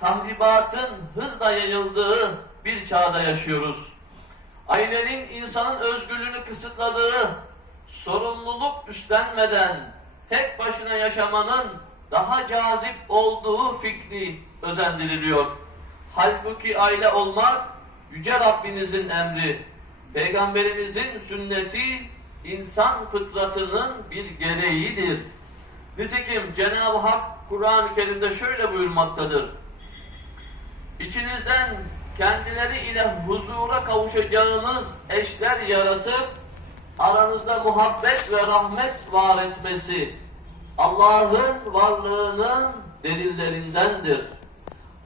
tahribatın hızla yayıldığı bir çağda yaşıyoruz. Ailenin insanın özgürlüğünü kısıtladığı, sorumluluk üstlenmeden tek başına yaşamanın daha cazip olduğu fikri özendiriliyor. Halbuki aile olmak Yüce Rabbimizin emri, Peygamberimizin sünneti, insan fıtratının bir gereğidir. Nitekim Cenab-ı Hak Kur'an-ı Kerim'de şöyle buyurmaktadır. İçinizden kendileri ile huzura kavuşacağınız eşler yaratıp aranızda muhabbet ve rahmet var etmesi Allah'ın varlığının delillerindendir.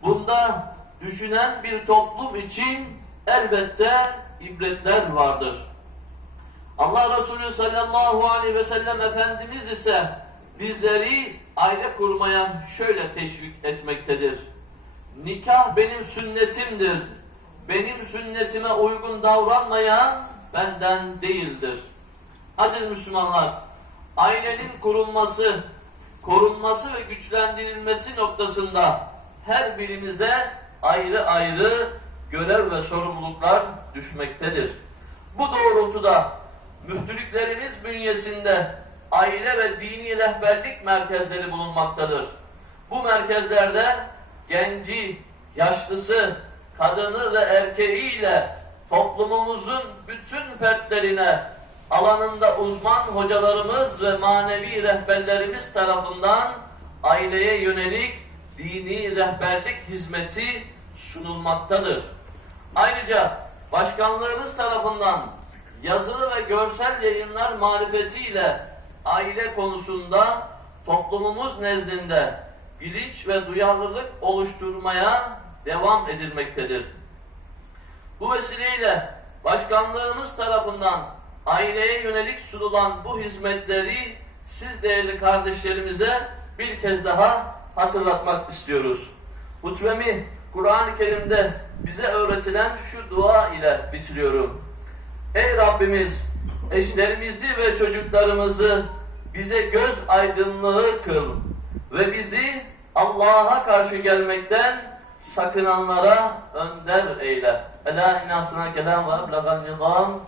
Bunda düşünen bir toplum için elbette ibretler vardır. Allah Resulü sallallahu aleyhi ve sellem Efendimiz ise bizleri aile kurmaya şöyle teşvik etmektedir. Nikah benim sünnetimdir. Benim sünnetime uygun davranmayan benden değildir. Aziz Müslümanlar, ailenin kurulması, korunması ve güçlendirilmesi noktasında her birimize ayrı ayrı görev ve sorumluluklar düşmektedir. Bu doğrultuda müftülüklerimiz bünyesinde aile ve dini rehberlik merkezleri bulunmaktadır. Bu merkezlerde genci, yaşlısı, kadını ve erkeğiyle toplumumuzun bütün fertlerine alanında uzman hocalarımız ve manevi rehberlerimiz tarafından aileye yönelik dini rehberlik hizmeti sunulmaktadır. Ayrıca başkanlığımız tarafından yazılı ve görsel yayınlar marifetiyle aile konusunda toplumumuz nezdinde bilinç ve duyarlılık oluşturmaya devam edilmektedir. Bu vesileyle başkanlığımız tarafından aileye yönelik sunulan bu hizmetleri siz değerli kardeşlerimize bir kez daha hatırlatmak istiyoruz. Hutbemi Kur'an-ı Kerim'de bize öğretilen şu dua ile bitiriyorum. Ey Rabbimiz eşlerimizi ve çocuklarımızı bize göz aydınlığı kıl ve bizi Allah'a karşı gelmekten sakınanlara önder eyle. Ela inasına kelam ve eblegan nizam